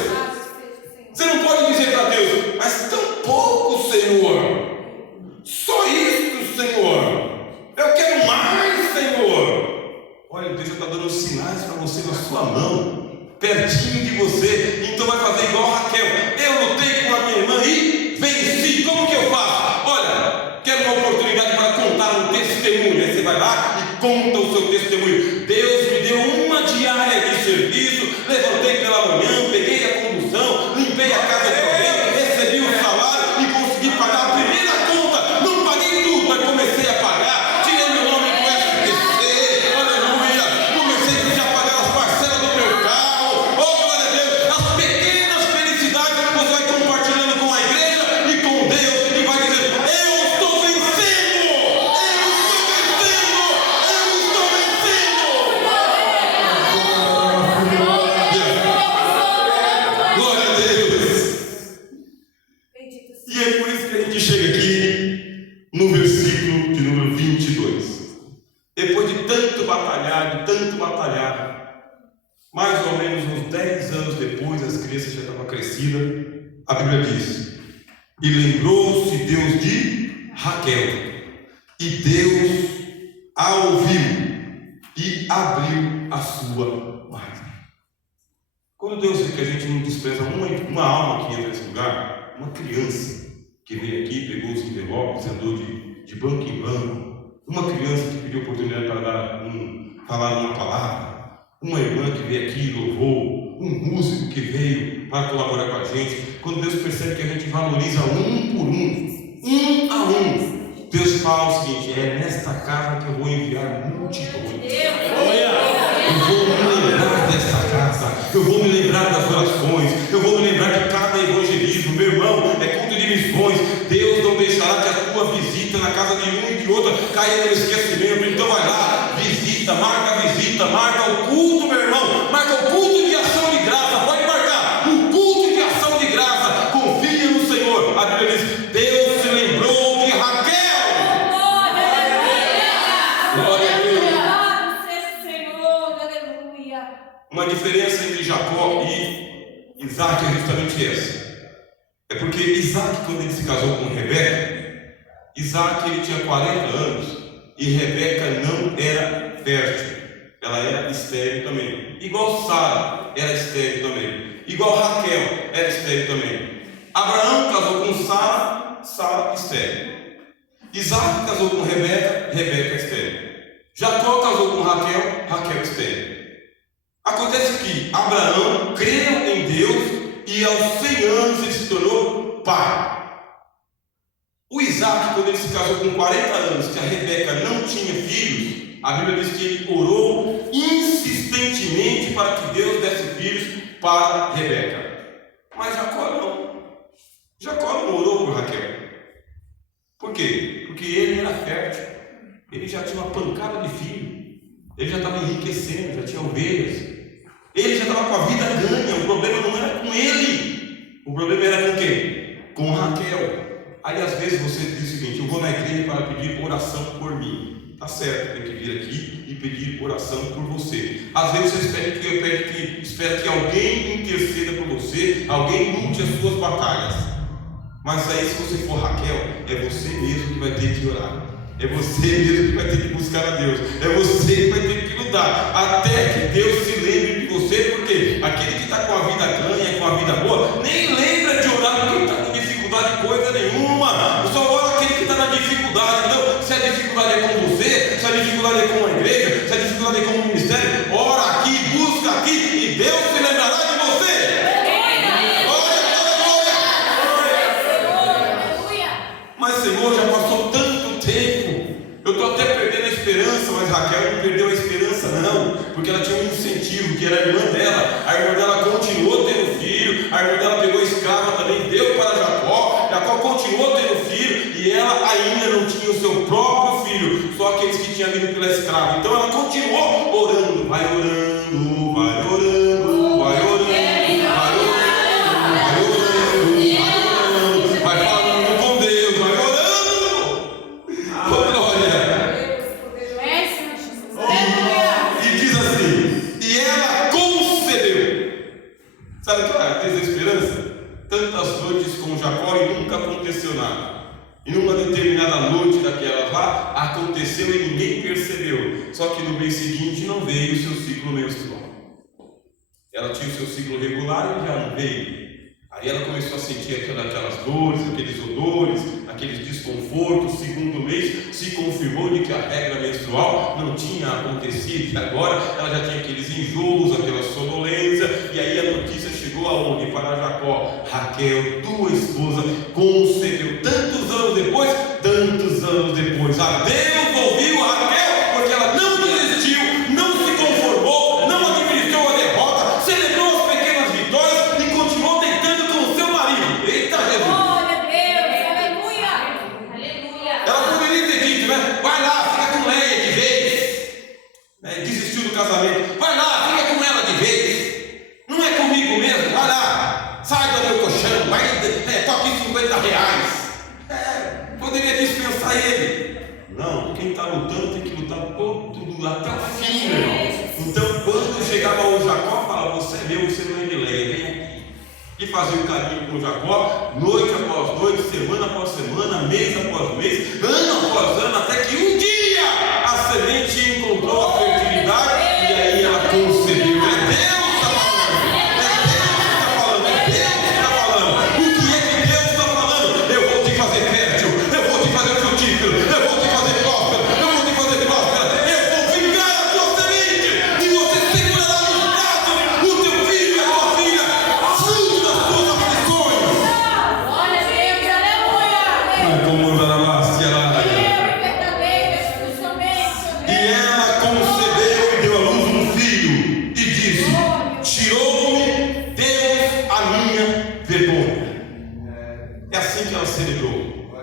Você não pode dizer para Deus: mas tão pouco, Senhor. Só isso, Senhor. Eu quero mais, Senhor. Olha, Deus já está dando sinais para você na sua mão, pertinho de você. Então vai fazer igual a Raquel: eu lutei com a minha irmã e venci. Como que eu faço? Olha, quero uma oportunidade para contar um testemunho. Aí você vai lá e conta o seu testemunho. Deus me deu uma diária de serviço. Levantei pela manhã, peguei a condução, limpei a casa de alguém, recebi o salário e consegui pagar a primeira conta. Não paguei tudo, mas comecei a pagar. Tirei meu nome do SPC, aleluia. Comecei a pagar as parcelas do meu carro. Oh, glória a Deus. As pequenas felicidades você vai compartilhando com a igreja e com Deus, e vai dizendo: eu estou vencendo, eu estou vencendo, eu estou vencendo. Glória a Deus. E é por isso que a gente chega aqui no versículo de número 22. Depois de tanto batalhar, mais ou menos uns 10 anos depois, as crianças já estavam crescidas, a Bíblia diz: e lembrou-se Deus de Raquel, e Deus a ouviu e abriu a sua margem. Quando Deus vê que a gente não despreza uma alma que entra nesse lugar, uma criança que veio aqui, pegou os envelopes, andou de banco em banco, uma criança que pediu oportunidade para falar uma palavra, uma irmã que veio aqui e louvou, um músico que veio para colaborar com a gente. Quando Deus percebe que a gente valoriza um por um a um, Deus fala o seguinte: é nesta casa que eu vou enviar multidões. Eu vou me lembrar desta casa, eu vou me lembrar das orações, eu vou me lembrar de cada evangelismo. Meu irmão, é culto de missões. Deus não deixará que a tua visita na casa de um e de outra caia no esquecimento. Então vai lá, visita, marca o culto, meu irmão, marca o culto de ação de graça. Pode marcar o culto de ação de graça. Confia no Senhor. A Bíblia diz: Deus se lembrou de Raquel. Glória a Deus. Uma diferença entre Jacó e Isaac é justamente essa. É porque Isaac, quando ele se casou com Rebeca, Isaac ele tinha 40 anos e Rebeca não era fértil, ela era estéril também. Igual Sara era estéril também. Igual Raquel era estéril também. Abraão casou com Sara, Sara estéril. Isaac casou com Rebeca, Rebeca estéril. Jacó casou com Raquel, Raquel estéril. Acontece que Abraão creu em Deus e aos 100 anos ele se tornou pai. O Isaac, quando ele se casou com 40 anos, que a Rebeca não tinha filhos, a Bíblia diz que ele orou insistentemente para que Deus desse filhos para Rebeca. Mas Jacó não. Jacó não orou por Raquel. Por quê? Porque ele era fértil. Ele já tinha uma pancada de filho. Ele já estava enriquecendo, já tinha ovelhas. Ele já estava com a vida ganha. O problema não era com ele. O problema era com quem? Com Raquel. Aí às vezes você diz o seguinte: eu vou na igreja para pedir oração por mim. Tá certo, tem que vir aqui e pedir oração por você. Às vezes você espera que alguém interceda por você, alguém lute as suas batalhas. Mas aí, se você for Raquel, é você mesmo que vai ter que orar. É você mesmo que vai ter que buscar a Deus. É você que vai ter que lutar até que Deus se lembre de você. Porque aquele que está com a vida ganha, com a vida boa, nem lembra de orar porque está com dificuldade coisa nenhuma. Só ora aquele que está na dificuldade. Então, se a dificuldade é com você, se a dificuldade é com a igreja, se a dificuldade é continuou tendo filho e ela ainda não tinha o seu próprio filho, só aqueles que tinham vindo pela escrava. Então ela continuou orando, vai orando, vai orando, vai orando, vai orando, vai orando, vai falando com Deus, vai orando. Glória. E diz assim, e ela concebeu. Sabe o que caracteriza a esperança? Tantas noites com Jacó e nunca aconteceu nada. E numa determinada noite daquela lá, aconteceu e ninguém percebeu. Só que no mês seguinte não veio o seu ciclo menstrual. Ela tinha o seu ciclo regular e já não veio. Aí ela começou a sentir aquelas dores, aqueles odores, aqueles desconfortos. Segundo mês, se confirmou de que a regra menstrual não tinha acontecido. E agora ela já tinha aqueles enjoos, aquela sonolência. E aí a notícia chegou aonde? Para Jacó. Raquel, tua esposa, concebeu. Tantos anos depois. A Deus ouviu Raquel, porque ela não desistiu, não se conformou, não administrou a derrota, celebrou as pequenas vitórias e continuou tentando com o seu marido. Eita Jesus! Glória a Deus, aleluia, aleluia. Ela poderia ter dito, né? Vai lá, fica com Leia de vez. Desistiu do casamento. Vai lá, fica com ela de vez. Não é comigo mesmo, vai lá. Sai do meu colchão, vai, toque R$50. Poderia dispensar ele. Não, quem está lutando tem que lutar tudo até o fim, meu irmão. Então, quando chegava o Jacó, falava: você é meu, você não é de Leia, vem aqui. E fazia um carinho com o Jacó, noite após noite, semana após semana, mês após mês, ano após ano, até que um dia a semente encontrou a fertilidade e aí ela concebeu. É Deus que está falando. É Deus que está falando. O que é que Deus está falando? Eu vou te fazer fértil, eu vou te fazer frutífero, eu vou te fazer próspero, eu vou te fazer próspera, eu vou vingar a tua semente e você segurará nos braços o teu filho e a tua filha, fruto das tuas aflições. Glória a Deus, aleluia. Como andará-se ela. E E ela concebeu e deu à luz um filho e disse: tirou-me Deus a minha vergonha. É assim que ela celebrou.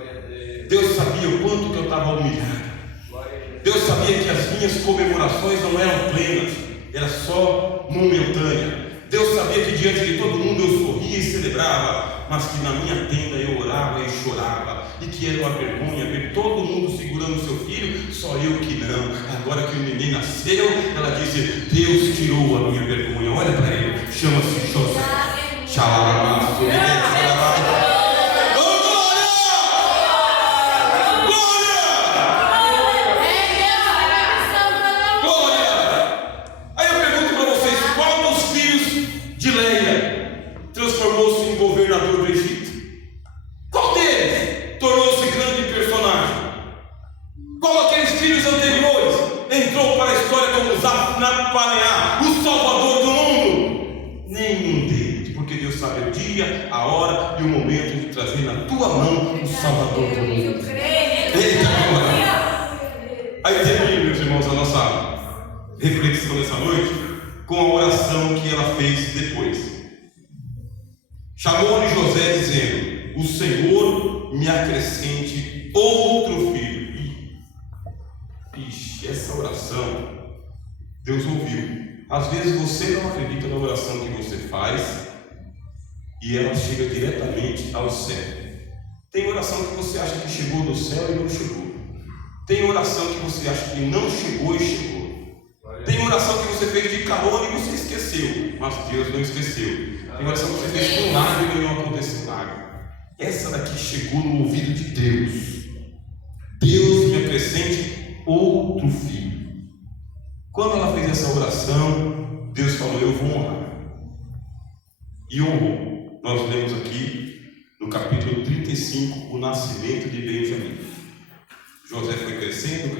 Deus sabia o quanto que eu estava humilhado. Deus sabia que as minhas comemorações não eram plenas, era só momentânea. Deus sabia que diante de todo mundo eu sorria e celebrava, mas que na minha tenda eu orava e chorava, e que era uma vergonha ver todo mundo segurando o seu filho, só eu que não. Agora que o neném nasceu, ela disse: Deus tirou a minha vergonha. Olha para ele, chama-se José. Tchau, transformou-se em governador do Egito? Qual deles tornou-se grande personagem? Qual aqueles filhos anteriores entrou para a história como Zapnapaneá, o salvador do mundo? Nenhum deles, porque Deus sabe o dia, a hora e o momento de trazer na tua mão o salvador do mundo. Eita glória! Aí termina, meus irmãos, a nossa reflexão dessa noite com a oração que ela fez depois. Chamou-lhe José dizendo: o Senhor me acrescente outro filho. Ixi, essa oração Deus ouviu. Às vezes você não acredita na oração que você faz e ela chega diretamente ao céu. Tem oração que você acha que chegou do céu e não chegou. Tem oração que você acha que não chegou e chegou. Tem oração que você fez de carona e você esqueceu, mas Deus não esqueceu. Tem oração que você fez com lágrima e não aconteceu nada. Essa daqui chegou no ouvido de Deus. Deus me acrescente outro filho. Quando ela fez essa oração, Deus falou: eu vou honrar. E honrou. Nós lemos aqui no capítulo 35 o nascimento de Benjamim. José foi crescendo,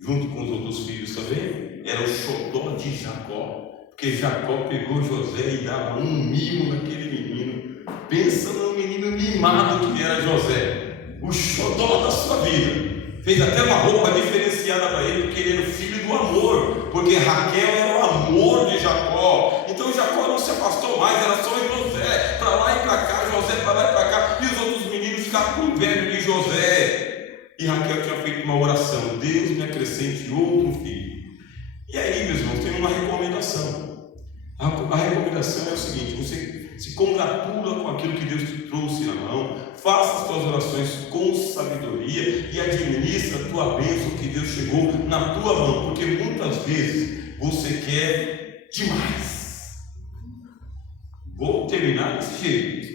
junto com os outros filhos também. Era o xodó de Jacó, porque Jacó pegou José e dava um mimo naquele menino. Pensa no menino mimado que era José, o xodó da sua vida. Fez até uma roupa diferenciada para ele, porque ele era o filho do amor, porque Raquel era o amor de Jacó. Então Jacó não se afastou mais, era só José, para lá e para cá, José para lá e para cá. E Raquel tinha feito uma oração: Deus me acrescente outro filho. E aí, meus irmãos, tem uma recomendação. A recomendação é o seguinte: você se congratula com aquilo que Deus te trouxe na mão, faça as tuas orações com sabedoria e administra a tua bênção que Deus chegou na tua mão, porque muitas vezes você quer demais. Vou terminar desse jeito.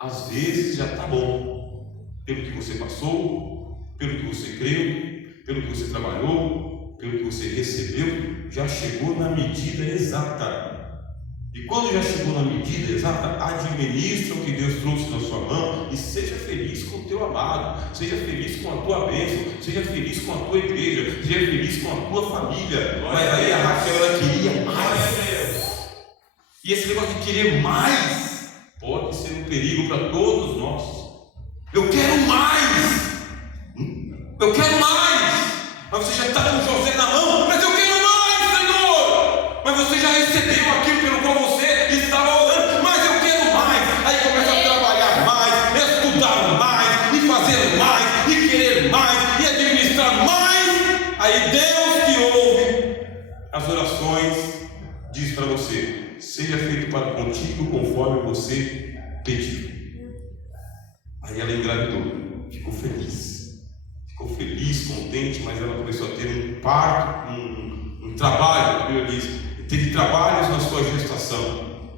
Às vezes já está bom, pelo que você passou, pelo que você creu, pelo que você trabalhou, pelo que você recebeu, já chegou na medida exata. E quando já chegou na medida exata, administra o que Deus trouxe na sua mão e seja feliz com o teu amado, seja feliz com a tua bênção, seja feliz com a tua igreja, seja feliz com a tua família. Mas aí a Raquel, ela queria mais. E esse negócio de querer mais pode ser um perigo para todos nós. Eu quero mais. Eu quero mais. Mas você já está com José na mão. Mas eu quero mais, Senhor. Mas você já recebeu aquilo pelo qual você estava orando. Mas eu quero mais. Aí começa a trabalhar mais, estudar mais, e fazer mais, e querer mais, e administrar mais. Aí Deus que ouve as orações diz para você: seja feito para contigo conforme você pediu. Aí ela engravidou, ficou feliz, contente, mas ela começou a ter um parto, um trabalho. A Bíblia diz: teve trabalhos na sua gestação,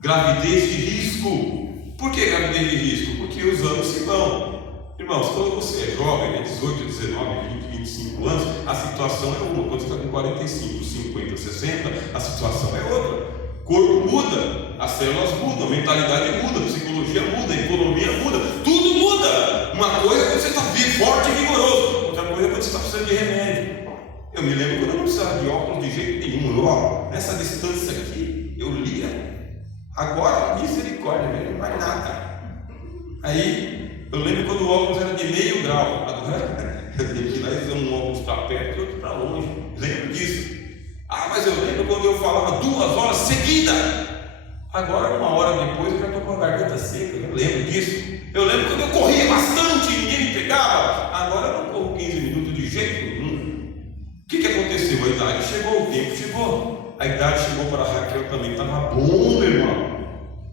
gravidez de risco. Por que gravidez de risco? Porque os anos se vão. Irmãos, quando você é jovem, 18, 19, 20, 25 anos, a situação é uma. Quando você está com 45, 50, 60, a situação é outra. O corpo muda, as células mudam, a mentalidade muda, a psicologia muda, a economia muda, tudo muda. Uma coisa é quando você está forte e vigoroso, outra coisa é quando você está precisando de remédio. Eu me lembro quando eu não precisava de óculos de jeito nenhum. Nessa distância aqui, eu lia. Agora, misericórdia, não vai nada. Aí, eu lembro quando o óculos era de meio grau. Agora, eu tenho que ir lá e fazer um óculos para perto e outro para longe. Lembro disso? Mas eu lembro quando eu falava 2 horas seguidas. Agora, 1 hora depois, eu já estou com a garganta seca. Eu lembro disso. Eu lembro quando eu corria bastante e ninguém me pegava. Agora eu não corro 15 minutos de jeito nenhum. O que aconteceu? A idade chegou, o tempo chegou. A idade chegou para Raquel também. Estava bom, meu irmão.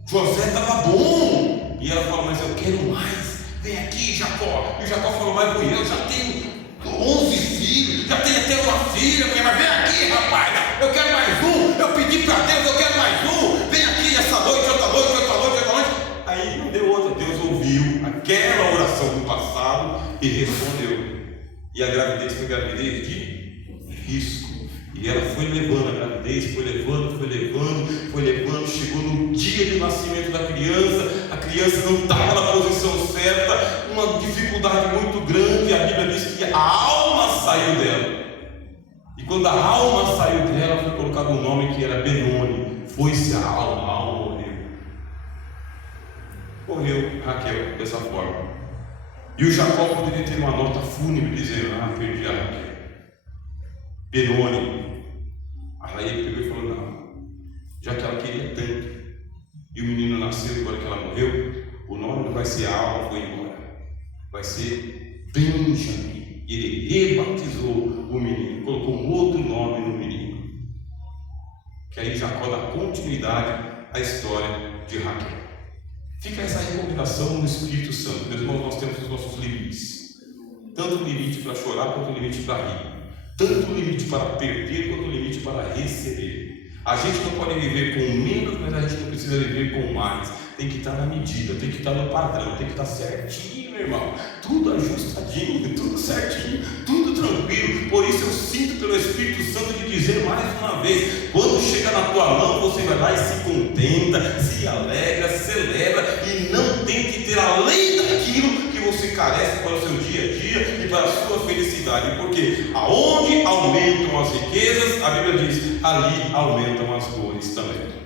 José estava bom. E ela falou: mas eu quero mais. Vem aqui, Jacó. E o Jacó falou: mas eu já tenho 11 filhos, já tenho até uma filha. Mas vem aqui, rapaz. Eu quero mais um. Eu pedi para Deus, eu quero mais um. Vem aqui essa noite, outra noite, outra noite, outra noite. Aí não deu outra. Deus ouviu aquela oração do passado e respondeu. E a gravidez foi gravidez de risco. E ela foi levando a gravidez, foi levando, chegou no dia do nascimento da criança. A criança não estava na posição certa, uma dificuldade muito grande. A Bíblia diz que a alma saiu dela. E quando a alma saiu dela, foi colocado um nome que era Benoni. Foi-se a alma morreu. Morreu Raquel dessa forma. E o Jacó poderia ter uma nota fúnebre dizendo: perdi a Raquel. Benoni. Aí ele pegou e falou: não, já que ela queria tanto, e o menino nasceu agora que ela morreu, o nome não vai ser a alma foi embora, vai ser Benjamim. Ele rebatizou o menino, colocou um outro nome no menino. Que aí Jacó dá continuidade à história de Raquel. Fica essa recomendação no Espírito Santo. Meus irmãos, nós temos os nossos limites, tanto o limite para chorar quanto o limite para rir, tanto o limite para perder quanto o limite para receber. A gente não pode viver com menos, mas a gente não precisa viver com mais. Tem que estar na medida, tem que estar no padrão, tem que estar certinho, meu irmão. Tudo ajustadinho, tudo certinho, tudo tranquilo. Por isso eu sinto pelo Espírito Santo de dizer mais uma vez: quando chega na tua mão, você vai lá e se contenta, se alegra, celebra, e não tem que ter além daquilo que você carece para o seu dia a dia e para a sua felicidade. Porque aonde aumentam as riquezas, a Bíblia diz, ali aumentam as dores também.